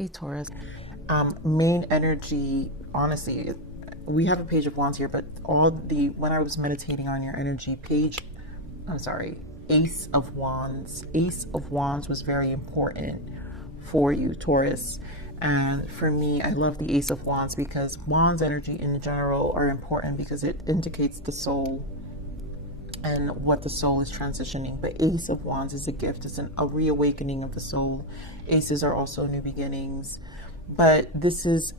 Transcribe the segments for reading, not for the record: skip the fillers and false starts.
Hey Taurus. Main energy, honestly, we have a page of wands here, but when I was meditating on your energy Ace of Wands. Ace of Wands was very important for you, Taurus. And for me, I love the Ace of Wands because Wands energy in general are important because it indicates the soul and what the soul is transitioning. But Ace of Wands is a gift. It's a reawakening of the soul. Aces are also new beginnings. But this is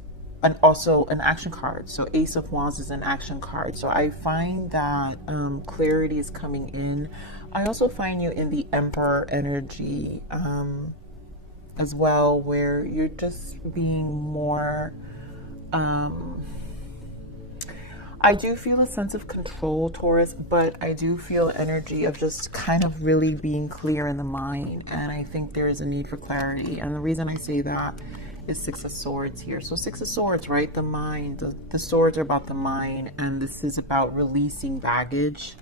also an action card. So Ace of Wands is an action card. So I find that clarity is coming in. I also find you in the Emperor energy as well, where you're just being more... I do feel a sense of control, Taurus, but I do feel energy of just kind of really being clear in the mind. And I think there is a need for clarity. And the reason I say that is Six of Swords here. So Six of Swords, right? The mind, the swords are about the mind. And this is about releasing baggage.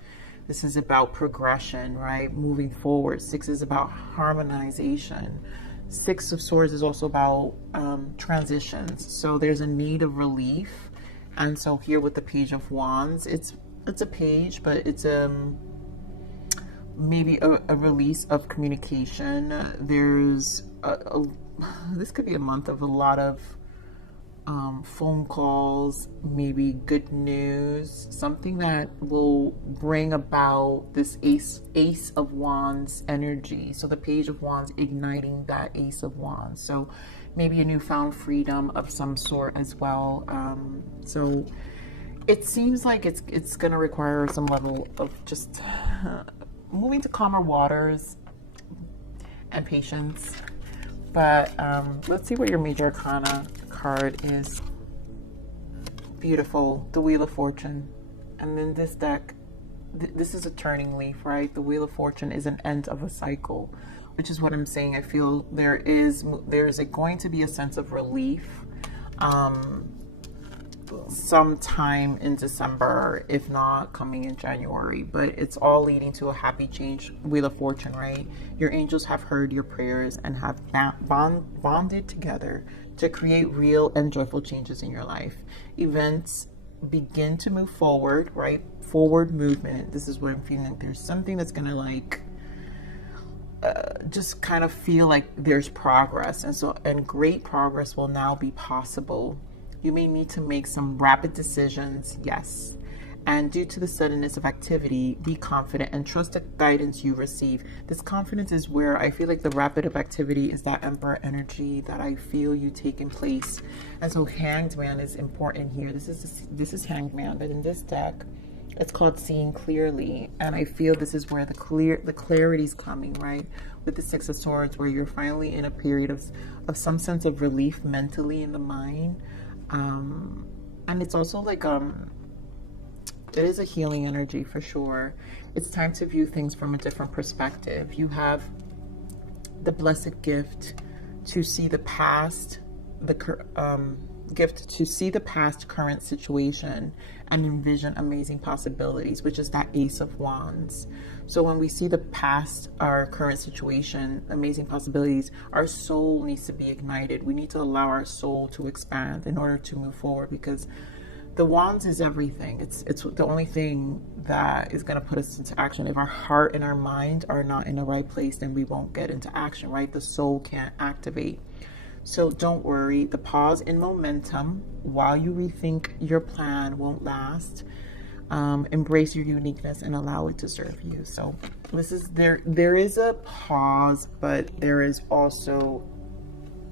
This is about progression, right? Moving forward. Six is about harmonization. Six of Swords is also about transitions. So there's a need of relief. And so here with the Page of Wands, it's a page, but it's maybe a release of communication. There's this could be a month of a lot of phone calls, maybe good news, something that will bring about this Ace of Wands energy. So the Page of Wands igniting that Ace of Wands. So maybe a newfound freedom of some sort as well. So it seems like it's going to require some level of just moving to calmer waters and patience. But let's see what your major arcana card is. Beautiful. The Wheel of Fortune. And then this deck, this is a turning leaf, right? The Wheel of Fortune is an end of a cycle, which is what I'm saying. I feel there's going to be a sense of relief sometime in December, if not coming in January, but it's all leading to a happy change. Wheel of Fortune, right? Your angels have heard your prayers and have bonded together to create real and joyful changes in your life. Events begin to move forward, right? Forward movement. This is what I'm feeling. There's something that's gonna like just kind of feel like there's progress, and great progress will now be possible. You may need to make some rapid decisions, yes. And due to the suddenness of activity, be confident and trust the guidance you receive. This confidence is where I feel like the rapid of activity is that Emperor energy that I feel you taking place. And so Hanged Man is important here. This is Hanged Man, but in this deck, it's called Seeing Clearly. And I feel this is where the clarity is coming, right? With the Six of Swords, where you're finally in a period of some sense of relief mentally in the mind. And it's also like, it is a healing energy for sure. It's time to view things from a different perspective. You have the blessed gift to see the past, gift to see the past current situation and envision amazing possibilities, which is that Ace of Wands. So when we see the past, our current situation, amazing possibilities, our soul needs to be ignited. We need to allow our soul to expand in order to move forward, because the wands is everything. It's the only thing that is going to put us into action. If our heart and our mind are not in the right place, then we won't get into action, right? The soul can't activate. So don't worry. The pause in momentum while you rethink your plan won't last. Embrace your uniqueness and allow it to serve you. So this is there is a pause, but there is also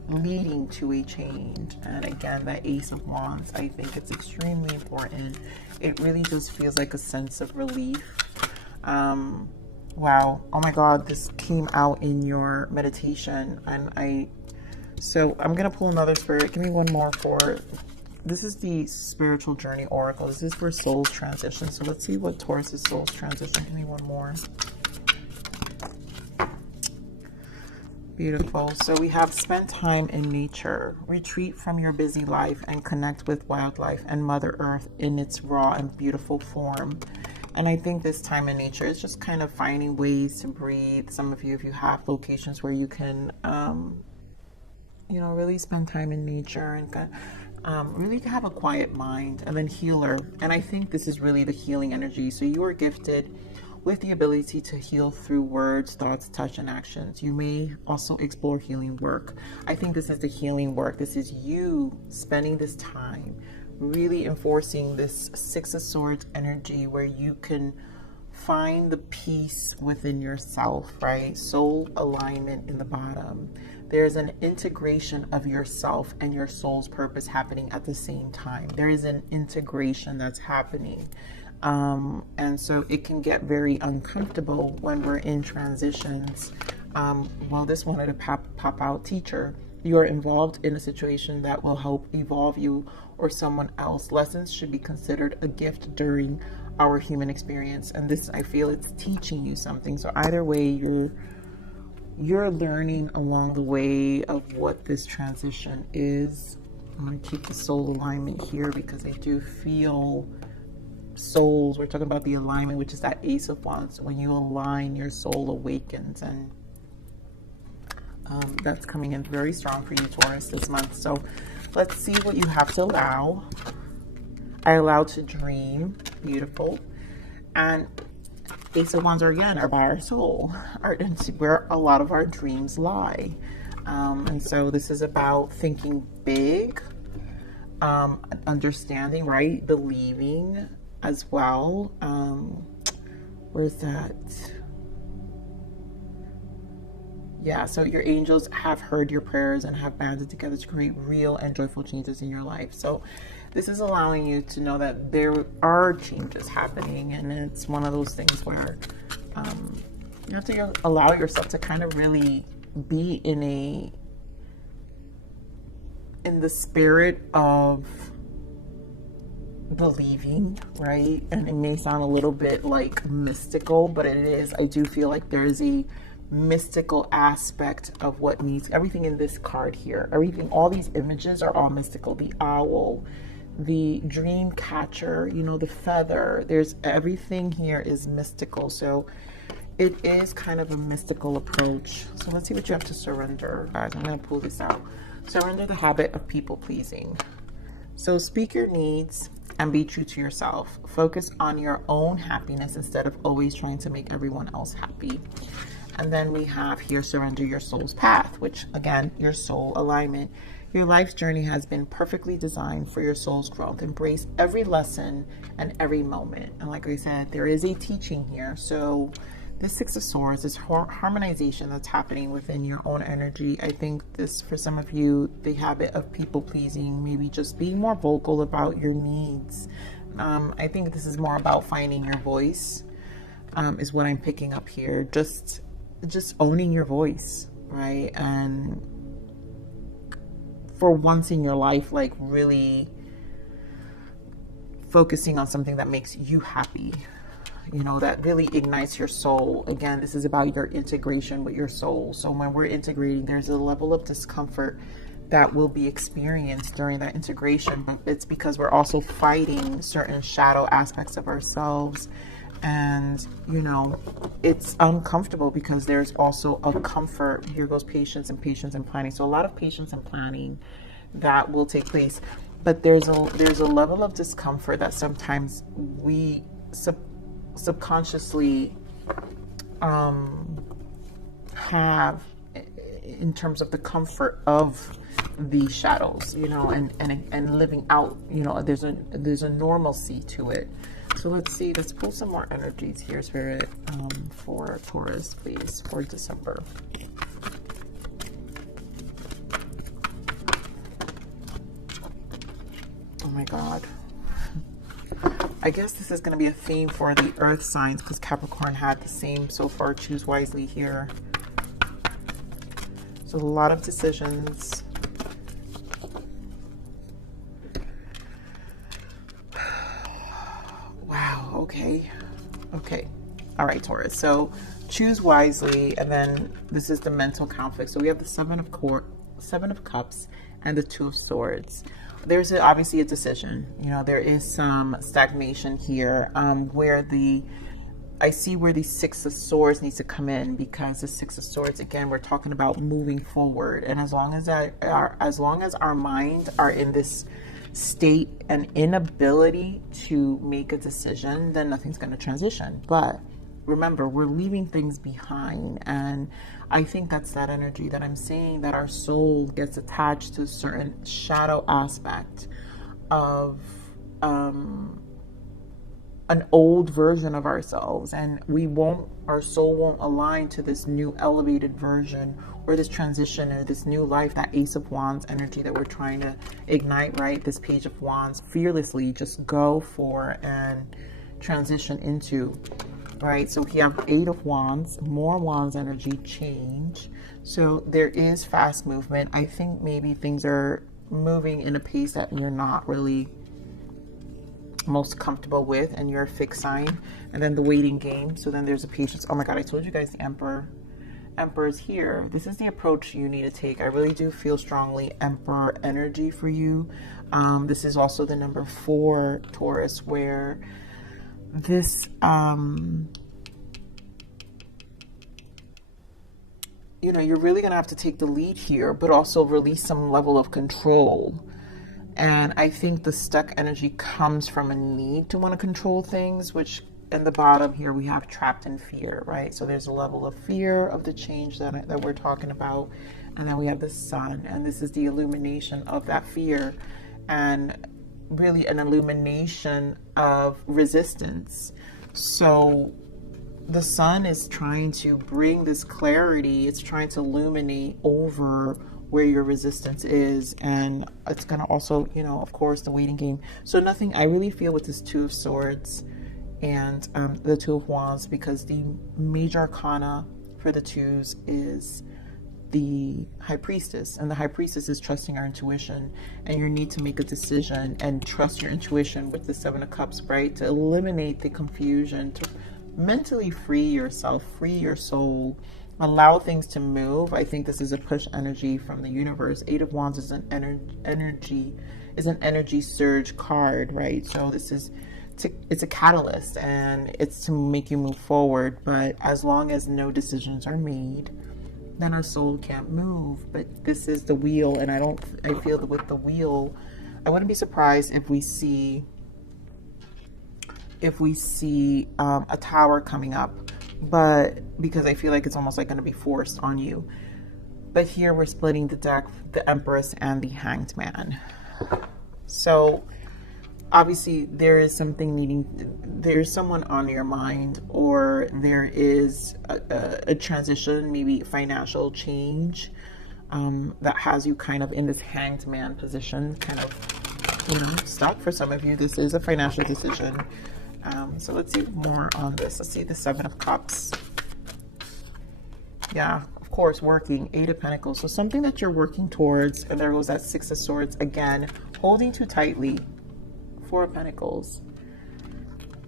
leading to a change. And again, that Ace of Wands, I think it's extremely important. It really just feels like a sense of relief. Wow. Oh my God, this came out in your meditation, and so I'm gonna pull another spirit. Give me one more for, this is the Spiritual Journey Oracle. This is for soul's transition. So let's see what Taurus's soul's transition. Give me one more. Beautiful. So we have spend time in nature, retreat from your busy life and connect with wildlife and Mother Earth in its raw and beautiful form. And I think this time in nature is just kind of finding ways to breathe. Some of you, if you have locations where you can You know, really spend time in nature and really have a quiet mind. And then healer. And I think this is really the healing energy. So you are gifted with the ability to heal through words, thoughts, touch, and actions. You may also explore healing work. I think this is the healing work. This is you spending this time really enforcing this Six of Swords energy where you can find the peace within yourself, right? Soul alignment in the bottom. There's an integration of yourself and your soul's purpose happening at the same time. There is an integration that's happening. And so it can get very uncomfortable when we're in transitions. Well, this wanted to pop out. Teacher, you are involved in a situation that will help evolve you or someone else. Lessons should be considered a gift during our human experience. And this, I feel, it's teaching you something. So either way, you're learning along the way of what this transition is. I'm going to keep the soul alignment here because I do feel souls. We're talking about the alignment, which is that Ace of Wands. When you align, your soul awakens, and that's coming in very strong for you, Taurus, this month. So let's see what you have to allow. I allow to dream. Beautiful. And Ace of Wands are by our soul, where a lot of our dreams lie. And so this is about thinking big, understanding, right? Believing as well. Where's that? Yeah, so your angels have heard your prayers and have banded together to create real and joyful changes in your life. So this is allowing you to know that there are changes happening, and it's one of those things where you have to allow yourself to kind of really be in the spirit of believing, right? And it may sound a little bit like mystical, but it is. I do feel like there's a mystical aspect of what needs everything in this card here. Everything, all these images are all mystical. The owl, the dream catcher, you know, the feather, there's everything here is mystical. So it is kind of a mystical approach. So let's see what you have to surrender, guys. I'm going to pull this out. Surrender the habit of people pleasing. So speak your needs and be true to yourself. Focus on your own happiness instead of always trying to make everyone else happy. And then we have here, surrender your soul's path, which again, your soul alignment. Your life's journey has been perfectly designed for your soul's growth. Embrace every lesson and every moment. And like I said, there is a teaching here. So this Six of Swords, this harmonization that's happening within your own energy. I think this, for some of you, the habit of people pleasing, maybe just being more vocal about your needs. I think this is more about finding your voice, is what I'm picking up here. Just owning your voice, right? And for once in your life, like really focusing on something that makes you happy, you know, that really ignites your soul. Again, this is about your integration with your soul. So when we're integrating, there's a level of discomfort that will be experienced during that integration, but it's because we're also fighting certain shadow aspects of ourselves. And, you know, it's uncomfortable because there's also a comfort. Here goes patience and planning. So a lot of patience and planning that will take place. But there's a level of discomfort that sometimes we subconsciously have in terms of the comfort of the shadows, you know, and living out, you know, there's a normalcy to it. So let's see, let's pull some more energies here, Spirit, for Taurus, please, for December. Oh my God. I guess this is going to be a theme for the earth signs because Capricorn had the same so far. Choose wisely here. So a lot of decisions. Wow. Okay. All right, Taurus. So choose wisely. And then this is the mental conflict. So we have the Seven of Cups and the Two of Swords. There's obviously a decision. You know, there is some stagnation here where the I see where the Six of Swords needs to come in, because the Six of Swords, again, we're talking about moving forward. And as long as our minds are in this state and inability to make a decision, then nothing's going to transition. But remember, we're leaving things behind, and I think that's that energy that I'm saying, that our soul gets attached to a certain shadow aspect of an old version of ourselves, and our soul won't align to this new elevated version, or this transition, or this new life, that Ace of Wands energy that we're trying to ignite, right? This Page of Wands, fearlessly just go for and transition into, right? So we have Eight of Wands, more Wands energy, change. So there is fast movement. I think maybe things are moving in a pace that you're not really most comfortable with, and you're a fixed sign. And then the waiting game. So then there's a patience. Oh my God, I told you guys the Emperor is here. This is the approach you need to take. I really do feel strongly Emperor energy for you. This is also the number 4, Taurus, where this you know, you're really gonna have to take the lead here, but also release some level of control. And I think the stuck energy comes from a need to want to control things, which in the bottom here we have trapped in fear, right? So there's a level of fear of the change that we're talking about. And then we have the Sun, and this is the illumination of that fear, and really an illumination of resistance. So the Sun is trying to bring this clarity. It's trying to illuminate over where your resistance is, and it's going to also, you know, of course, the waiting game. So nothing, I really feel with this Two of Swords and the Two of Wands, because the major arcana for the twos is the High Priestess, and the High Priestess is trusting our intuition, and your need to make a decision and trust your intuition with the Seven of Cups, right? To eliminate the confusion, to mentally free yourself, free your soul, allow things to move. I think this is a push energy from the universe. Eight of Wands is an energy surge card, right? So this is it's a catalyst, and it's to make you move forward. But as long as no decisions are made, then our soul can't move. But this is the wheel, and I feel that with the wheel, I wouldn't be surprised if we see a tower coming up, but because I feel like it's almost like going to be forced on you. But here we're splitting the deck, the Empress and the Hanged Man. So obviously there is something there's someone on your mind, or there is a transition, maybe financial change, that has you kind of in this Hanged Man position, kind of, you know, stuck. For some of you, this is a financial decision. So let's see more on this. Let's see the Seven of Cups. Yeah, of course, working. Eight of Pentacles. So something that you're working towards. And there goes that Six of Swords again, holding too tightly. Four of Pentacles.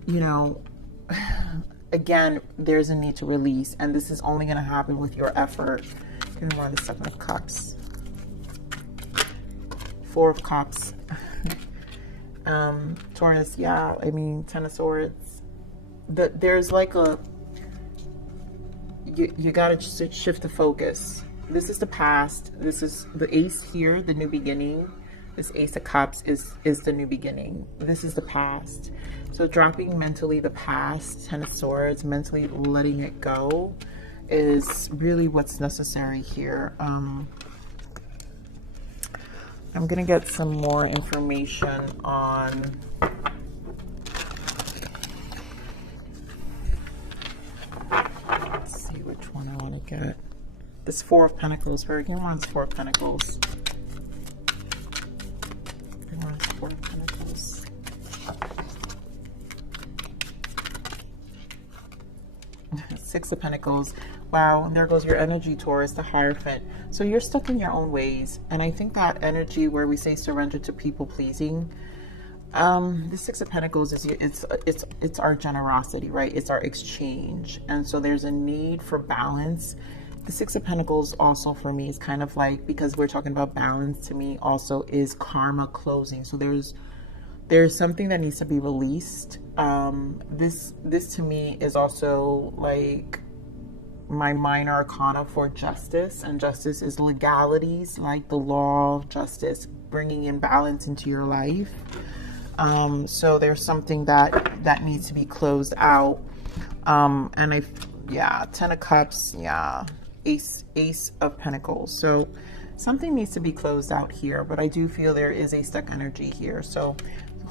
You know, again, there's a need to release, and this is only going to happen with your effort. Give me more of the Seven of Cups. Four of Cups. Taurus, yeah, I mean, Ten of Swords. There's like you gotta shift the focus. This is the past. This is the Ace here, the new beginning. This Ace of Cups is the new beginning. This is the past. So dropping mentally the past, Ten of Swords, mentally letting it go is really what's necessary here. I'm going to get some more information on let's see which one I want to get. This Four of Pentacles. Hurricane one's Four of Pentacles. Four of Pentacles. Six of Pentacles. Wow, and there goes your energy, Taurus, the Hierophant. So you're stuck in your own ways. And I think that energy where we say surrender to people pleasing, the Six of Pentacles is it's our generosity, right? It's our exchange. And so there's a need for balance. The Six of Pentacles also for me is kind of like, because we're talking about balance, to me also is karma closing. So there's there's something that needs to be released. This to me is also like my minor arcana for justice, and justice is legalities, like the law of justice, bringing in balance into your life. So there's something that needs to be closed out. And yeah, 10 of Cups, yeah, Ace of Pentacles. So something needs to be closed out here, but I do feel there is a stuck energy here. So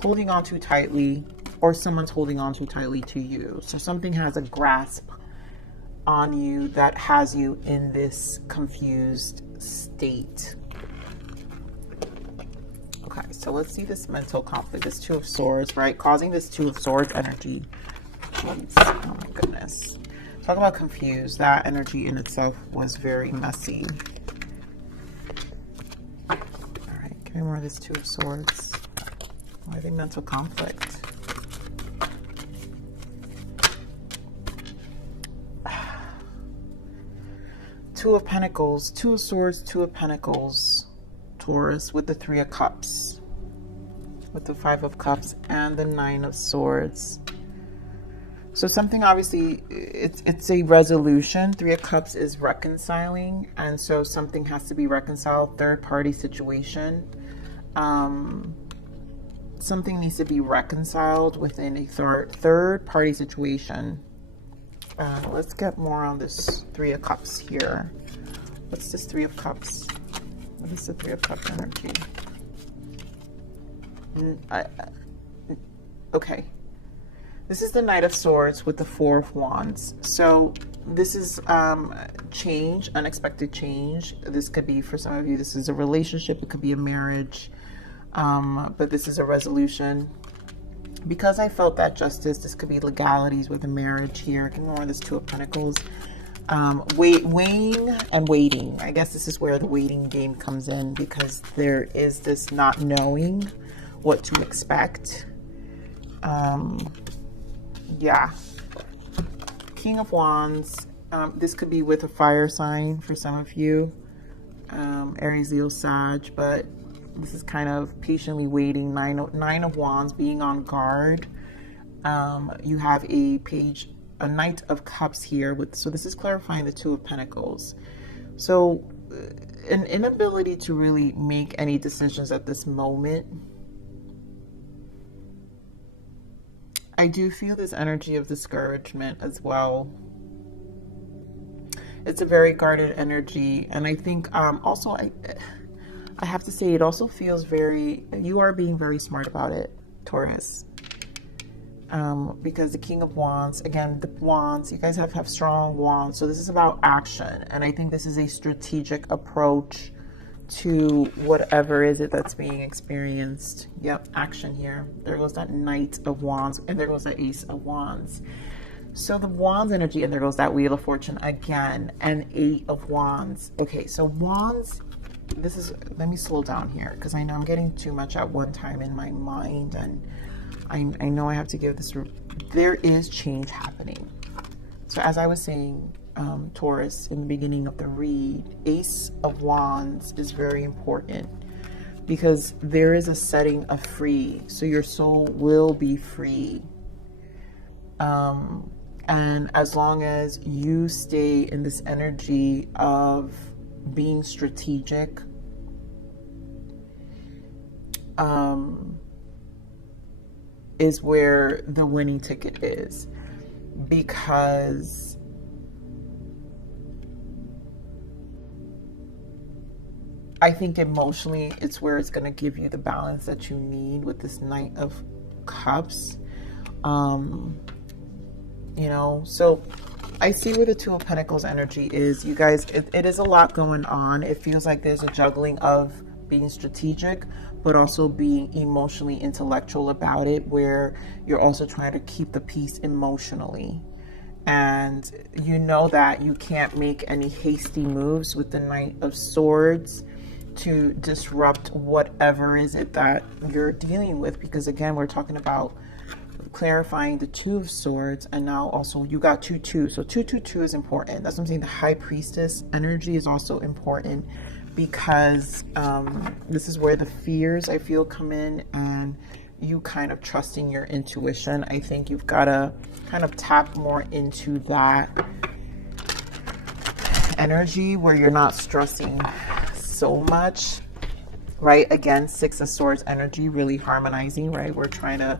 holding on too tightly, or someone's holding on too tightly to you. So something has a grasp on you that has you in this confused state. Okay, so let's see this mental conflict, this Two of Swords, right? Causing this Two of Swords energy. Jeez, oh my goodness. Talk about confused. That energy in itself was very messy. All right, give me more of this Two of Swords. Why the mental conflict? Two of Pentacles, Two of Swords, Two of Pentacles, Taurus, with the Three of Cups, with the Five of Cups, and the Nine of Swords. So something, obviously, it's a resolution. Three of Cups is reconciling, and so something has to be reconciled. Third party situation. Something needs to be reconciled within a third party situation. Let's get more on this Three of Cups here. What's this Three of Cups? What is the Three of Cups energy? Okay. This is the Knight of Swords with the Four of Wands. So this is change, unexpected change. This could be, for some of you, this is a relationship. It could be a marriage. But this is a resolution. Because I felt that justice, this could be legalities with a marriage here. Give me more of this Two of Pentacles. Weighing and waiting. I guess this is where the waiting game comes in, because there is this not knowing what to expect. Yeah. King of Wands. This could be with a fire sign for some of you. Aries, Leo, Sag, but this is kind of patiently waiting. Nine of Wands, being on guard. You have a Knight of Cups here. So this is clarifying the Two of Pentacles. So an inability to really make any decisions at this moment. I do feel this energy of discouragement as well. It's a very guarded energy. And I think also I have to say, it also feels you are being very smart about it, Taurus. Because the King of Wands, again, the Wands, you guys have strong Wands. So this is about action. And I think this is a strategic approach to whatever is it that's being experienced. Yep, action here. There goes that Knight of Wands, and there goes that Ace of Wands. So the Wands energy, and there goes that Wheel of Fortune again, and Eight of Wands. Okay, so Wands, this is, let me slow down here, because I know I'm getting too much at one time in my mind, and I know I have to give this, there is change happening. So as I was saying, Taurus, in the beginning of the read, Ace of Wands is very important, because there is a setting of free. So your soul will be free. And as long as you stay in this energy of being strategic, is where the winning ticket is. Because I think emotionally, it's where it's going to give you the balance that you need with this Knight of Cups. You know, so I see where the Two of Pentacles energy is. You guys, it is a lot going on. It feels like there's a juggling of being strategic, but also being emotionally intellectual about it, where you're also trying to keep the peace emotionally. And you know that you can't make any hasty moves with the Knight of Swords to disrupt whatever is it that you're dealing with, because again, we're talking about clarifying the Two of Swords, and now also you got 2-2. So 2-2-2 is important. That's what I'm saying. The High Priestess energy is also important, because this is where the fears, I feel, come in, and you kind of trusting your intuition. I think you've got to kind of tap more into that energy where you're not stressing so much, right? Again, Six of Swords energy, really harmonizing, right? We're trying to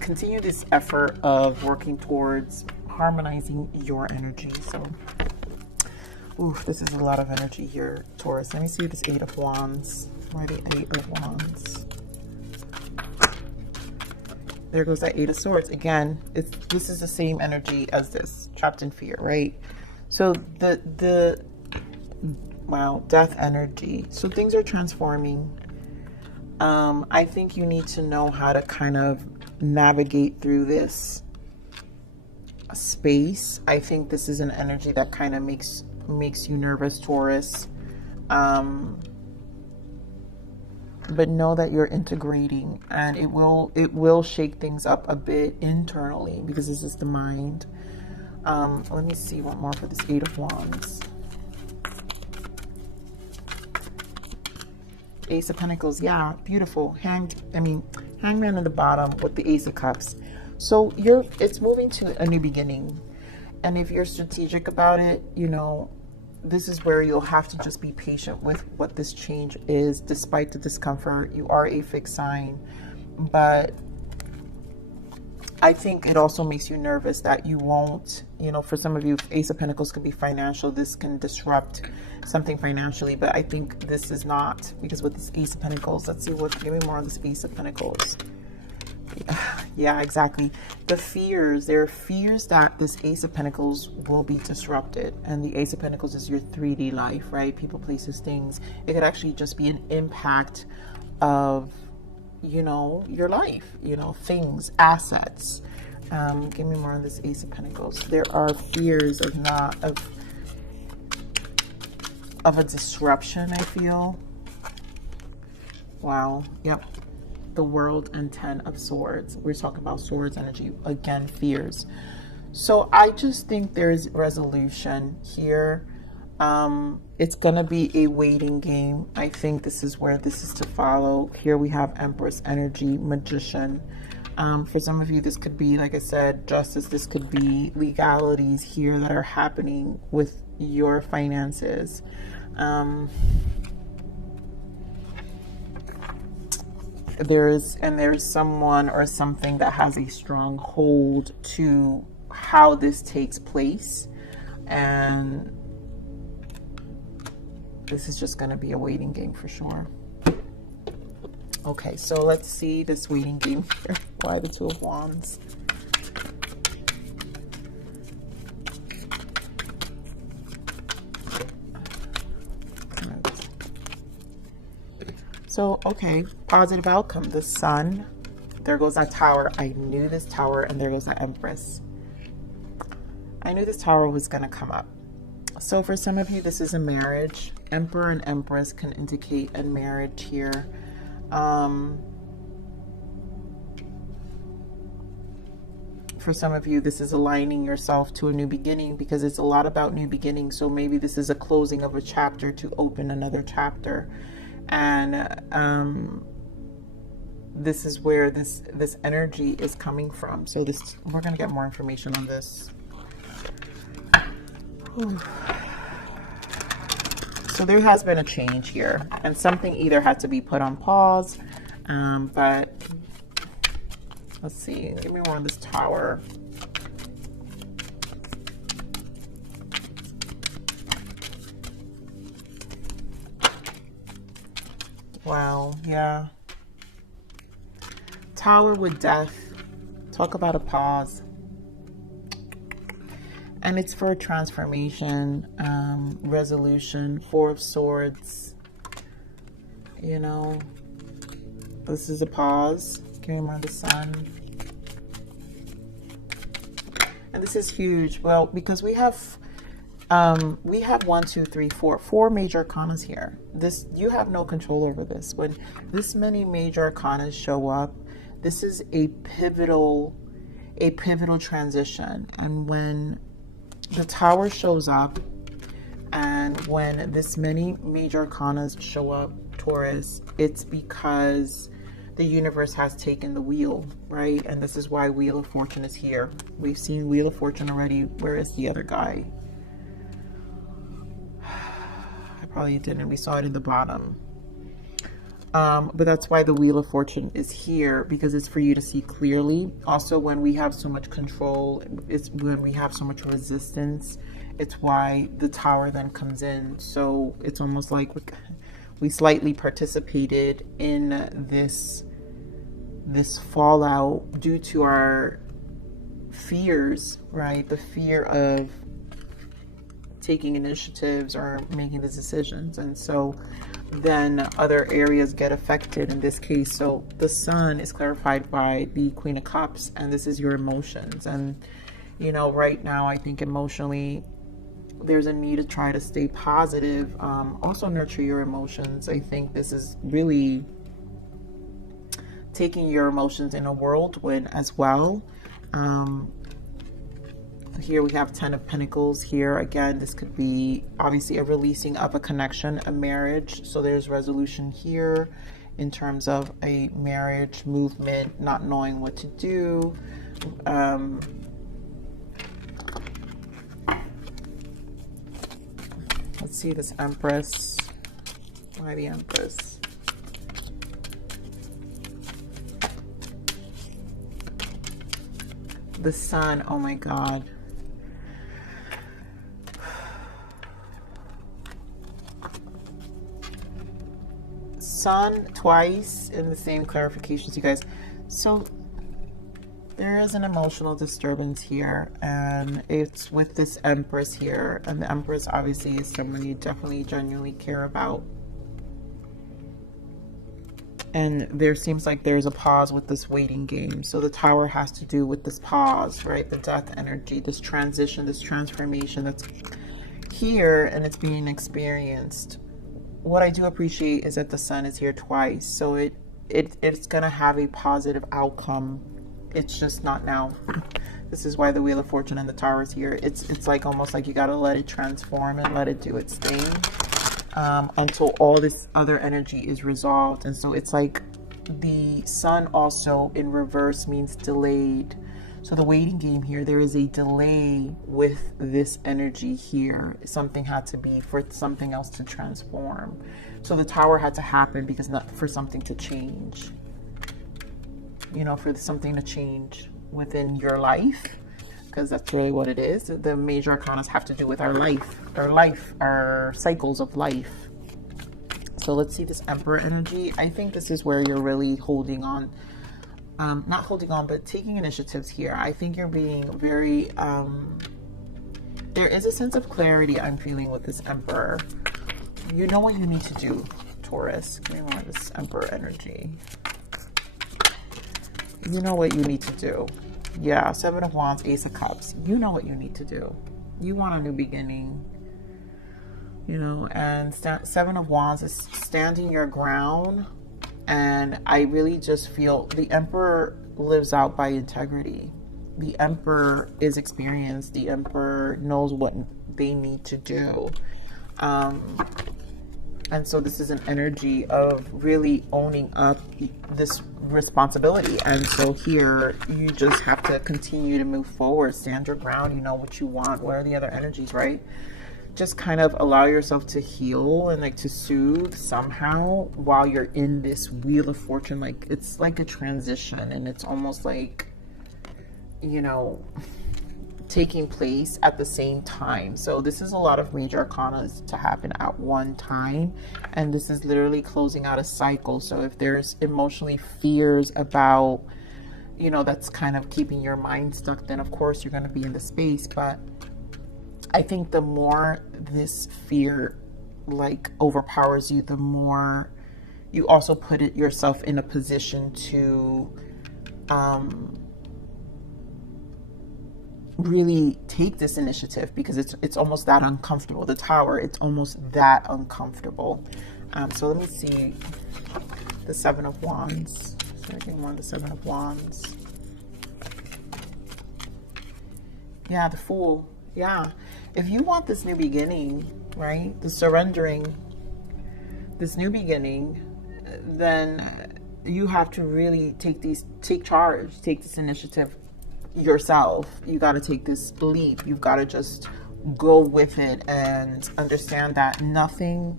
continue this effort of working towards harmonizing your energy. So, oof, this is a lot of energy here, Taurus. Let me see this Eight of Wands. Why the Eight of Wands? There goes that Eight of Swords. Again, this is the same energy as this, trapped in fear, right? So wow, death energy. So things are transforming. I think you need to know how to kind of navigate through this space. I think this is an energy that kind of makes you nervous, Taurus. But know that you're integrating, and it will shake things up a bit internally, because this is the mind. Let me see one more for this Eight of Wands. Ace of Pentacles, yeah, beautiful. Hangman at the bottom with the Ace of Cups. So it's moving to a new beginning. And if you're strategic about it, you know, this is where you'll have to just be patient with what this change is, despite the discomfort. You are a fixed sign, but I think it also makes you nervous that you won't, you know, for some of you, Ace of Pentacles could be financial. This can disrupt something financially, but I think this is not, because with this Ace of Pentacles, let's see give me more on this Ace of Pentacles. Yeah, exactly. There are fears that this Ace of Pentacles will be disrupted. And the Ace of Pentacles is your 3D life, right? People, places, things. It could actually just be an impact of, you know, your life, you know, things, assets. Give me more on this Ace of Pentacles. There are fears of a disruption, I feel. Wow. Yep. The World and 10 of Swords. We're talking about swords energy. Again, fears. So I just think there's resolution here. It's going to be a waiting game. I think this is where this is to follow. Here we have Empress energy, Magician. For some of you, this could be, like I said, justice. This could be legalities here that are happening with your finances. There's someone or something that has a strong hold to how this takes place, and this is just going to be a waiting game for sure. Okay, so let's see this waiting game here. Why the Two of Wands? So, okay, positive outcome. The Sun. There goes that Tower. I knew this Tower, and there goes that Empress. I knew this Tower was going to come up. So for some of you, this is a marriage. Emperor and Empress can indicate a marriage here. For some of you, this is aligning yourself to a new beginning, because it's a lot about new beginnings. So maybe this is a closing of a chapter to open another chapter. And this is where this energy is coming from. So we're going to get more information on this. Whew. So there has been a change here, and something either had to be put on pause, but let's see. Give me more on this Tower. Wow, yeah. Tower with Death. Talk about a pause. And it's for transformation, resolution. Four of Swords. You know, this is a pause. Give me more of the Sun. And this is huge. Well, because we have 4 major arcanas here. You have no control over this. When this many major arcanas show up, this is a pivotal transition. And when the Tower shows up, and when this many major arcanas show up, Taurus, it's because the universe has taken the wheel, right? And this is why Wheel of Fortune is here. We've seen Wheel of Fortune already. Where is the other guy? I probably didn't. We saw it in the bottom. But that's why the Wheel of Fortune is here, because it's for you to see clearly. Also, when we have so much control, it's when we have so much resistance, it's why the Tower then comes in. So it's almost like we slightly participated in this fallout due to our fears, right? The fear of taking initiatives or making the decisions. And so then other areas get affected in this case. So the Sun is clarified by the Queen of Cups, and this is your emotions. And, you know, right now, I think emotionally, there's a need to try to stay positive. Also nurture your emotions. I think this is really taking your emotions in a whirlwind as well. Here we have 10 of Pentacles here. Again, this could be obviously a releasing of a connection, a marriage. So there's resolution here in terms of a marriage movement, not knowing what to do. Let's see this Empress. Why the Empress? The Sun. Oh my God. Sun twice in the same clarifications, you guys. So there is an emotional disturbance here, and it's with this Empress here. And the Empress obviously is someone you definitely genuinely care about. And there seems like there's a pause with this waiting game. So the Tower has to do with this pause, right? The death energy, this transition, this transformation that's here and it's being experienced. What I do appreciate is that the Sun is here twice. So it's going to have a positive outcome. It's just not now. This is why the Wheel of Fortune and the Tower is here. It's like almost like you got to let it transform and let it do its thing. Until all this other energy is resolved. And so it's like the Sun also in reverse means delayed. So the waiting game here, there is a delay with this energy here. Something had to be for something else to transform. So the Tower had to happen because not for something to change. You know, for something to change within your life. Because that's really what it is. The major arcanas have to do with our life, our cycles of life. So let's see this Emperor energy. I think this is where you're really holding on. Not holding on, but taking initiatives here. I think you're being very, there is a sense of clarity I'm feeling with this Emperor. You know what you need to do, Taurus. Give me more of this Emperor energy. You know what you need to do. Yeah, Seven of Wands, Ace of Cups. You know what you need to do. You want a new beginning. You know, and Seven of Wands is standing your ground. And I really just feel the Emperor lives out by integrity. The Emperor is experienced. The Emperor knows what they need to do. And so this is an energy of really owning up this responsibility. And so here you just have to continue to move forward, stand your ground. You know what you want. What are the other energies, right? Just kind of allow yourself to heal and like to soothe somehow while you're in this Wheel of Fortune. Like it's like a transition, and it's almost like, you know, taking place at the same time. So this is a lot of major arcana to happen at one time, and this is literally closing out a cycle. So if there's emotionally fears about, you know, that's kind of keeping your mind stuck, then of course you're going to be in the space. But I think the more this fear like overpowers you, the more you also put it yourself in a position to really take this initiative, because it's almost that uncomfortable. The Tower, it's almost that uncomfortable. So let me see the Seven of Wands. So I can want the Seven of Wands. Yeah, the Fool. Yeah. If you want this new beginning, right? The surrendering, this new beginning, then you have to really take charge, take this initiative yourself. You got to take this leap. You've got to just go with it and understand that nothing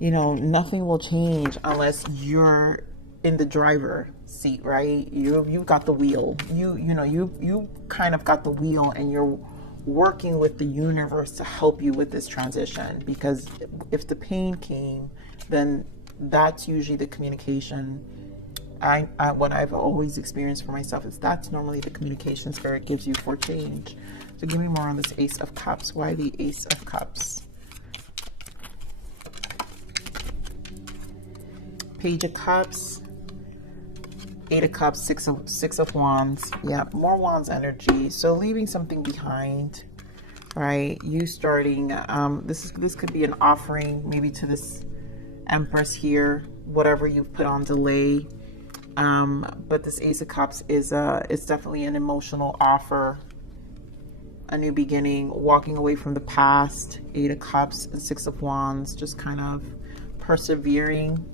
will change unless you're in the driver seat, right? You've got the wheel. You kind of got the wheel, and you're working with the universe to help you with this transition. Because if the pain came, then that's usually the communication. What I've always experienced for myself is that's normally the communication Spirit gives you for change. So give me more on this Ace of Cups. Why the Ace of Cups? Page of Cups, Eight of Cups, Six of Wands. Yeah, more Wands energy. So leaving something behind, right? You starting. This could be an offering, maybe to this Empress here. Whatever you've put on delay. But this Ace of Cups is it's definitely an emotional offer, a new beginning, walking away from the past. Eight of Cups and Six of Wands, just kind of persevering.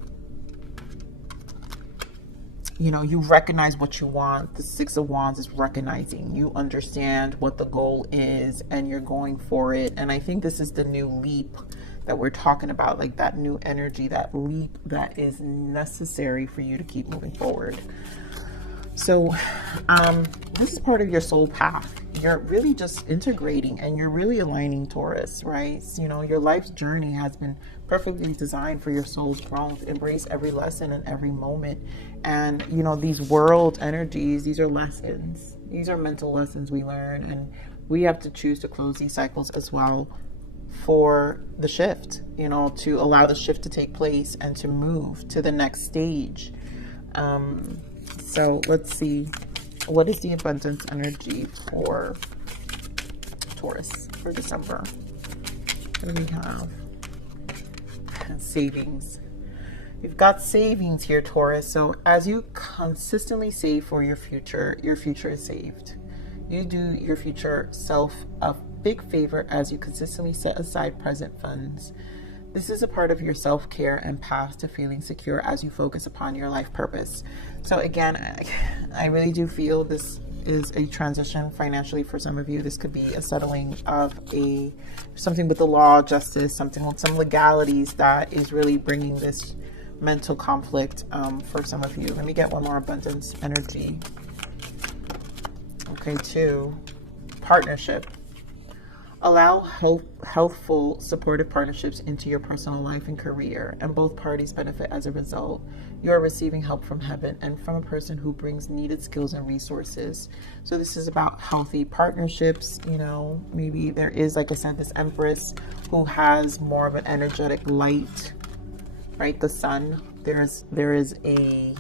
You recognize what you want. The Six of Wands is recognizing. You understand what the goal is and you're going for it. And I think this is the new leap that we're talking about, like that new energy, that leap that is necessary for you to keep moving forward. So this is part of your soul path. You're really just integrating and you're really aligning, Taurus, right? Your life's journey has been perfectly designed for your soul's growth. Embrace every lesson and every moment. And, these world energies, these are lessons. These are mental lessons we learn. And we have to choose to close these cycles as well for the shift, to allow the shift to take place and to move to the next stage. So let's see, what is the abundance energy for Taurus for December? What do we have? Savings. You've got savings here, Taurus. So as you consistently save for your future is saved. You do your future self a big favor as you consistently set aside present funds. This is a part of your self-care and path to feeling secure as you focus upon your life purpose. So again, I really do feel this is a transition financially for some of you. This could be a settling of something with the law, justice, something with some legalities that is really bringing this mental conflict for some of you. Let me get one more abundance energy. Okay, 2, partnership. Allow healthful, supportive partnerships into your personal life and career, and both parties benefit as a result. You are receiving help from heaven and from a person who brings needed skills and resources. So this is about healthy partnerships. Maybe there is, like I said, this Empress who has more of an energetic light, right? The sun. There is a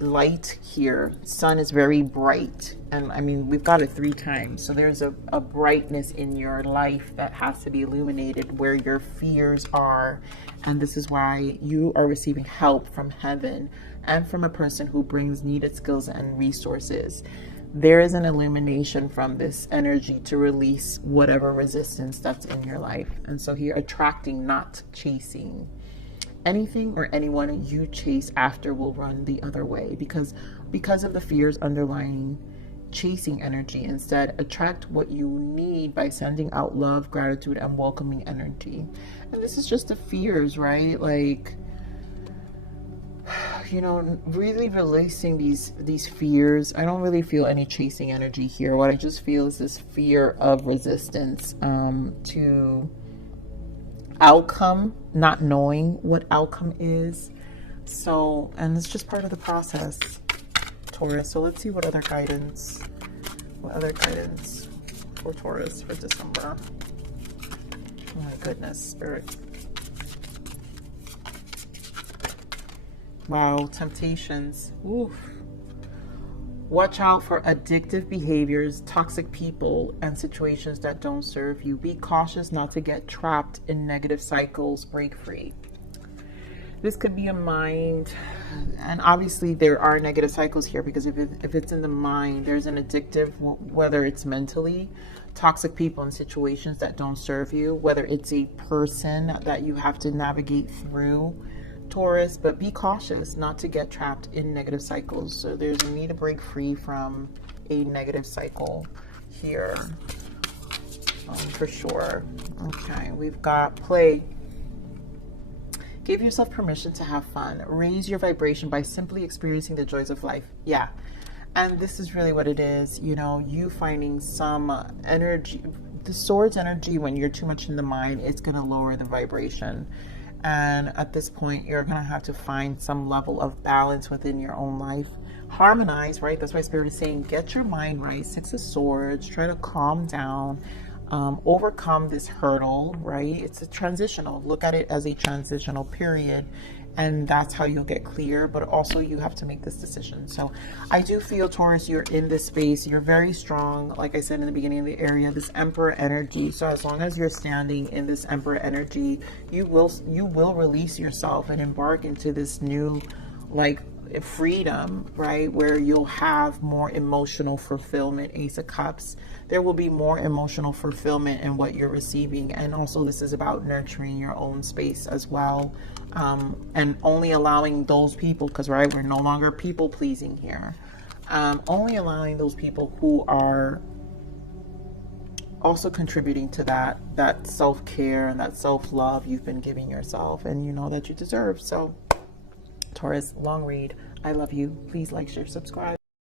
light here. Sun is very bright, and I mean, we've got it 3 times. So there's a brightness in your life that has to be illuminated where your fears are. And this is why you are receiving help from heaven and from a person who brings needed skills and resources. There is an illumination from this energy to release whatever resistance that's in your life. And so here, attracting, not chasing. Anything or anyone you chase after will run the other way because of the fears underlying chasing energy. Instead, attract what you need by sending out love, gratitude, and welcoming energy. And this is just the fears, right? Like, really releasing these fears. I don't really feel any chasing energy here. What I just feel is this fear of resistance to outcome, not knowing what outcome is. So, and it's just part of the process, Taurus. So let's see what other guidance for Taurus for December. Oh my goodness, Spirit. Wow, temptations. Oof. Watch out for addictive behaviors, toxic people, and situations that don't serve you. Be cautious not to get trapped in negative cycles. Break free. This could be a mind, and obviously there are negative cycles here because if it's in the mind, there's an addictive, whether it's mentally, toxic people and situations that don't serve you, whether it's a person that you have to navigate through Taurus, but be cautious not to get trapped in negative cycles. So there's a need to break free from a negative cycle here, for sure. Okay, we've got play. Give yourself permission to have fun. Raise your vibration by simply experiencing the joys of life. Yeah. And this is really what it is. You know, you finding some energy, the sword's energy, when you're too much in the mind, it's going to lower the vibration. And at this point, you're going to have to find some level of balance within your own life. Harmonize, right? That's why Spirit is saying, get your mind right. Six of Swords, try to calm down. Overcome this hurdle, right? It's a transitional. Look at it as a transitional period, and that's how you'll get clear. But also, you have to make this decision. So I do feel, Taurus, you're in this space. You're very strong. Like I said in the beginning of the area, this Emperor energy. So as long as you're standing in this Emperor energy, you will release yourself and embark into this new, like, freedom, right, where you'll have more emotional fulfillment. Ace of Cups, there will be more emotional fulfillment in what you're receiving. And also, this is about nurturing your own space as well, and only allowing those people, because right, we're no longer people pleasing here, only allowing those people who are also contributing to that self-care and that self-love you've been giving yourself and you know that you deserve. So Taurus, long read. I love you. Please like, share, subscribe.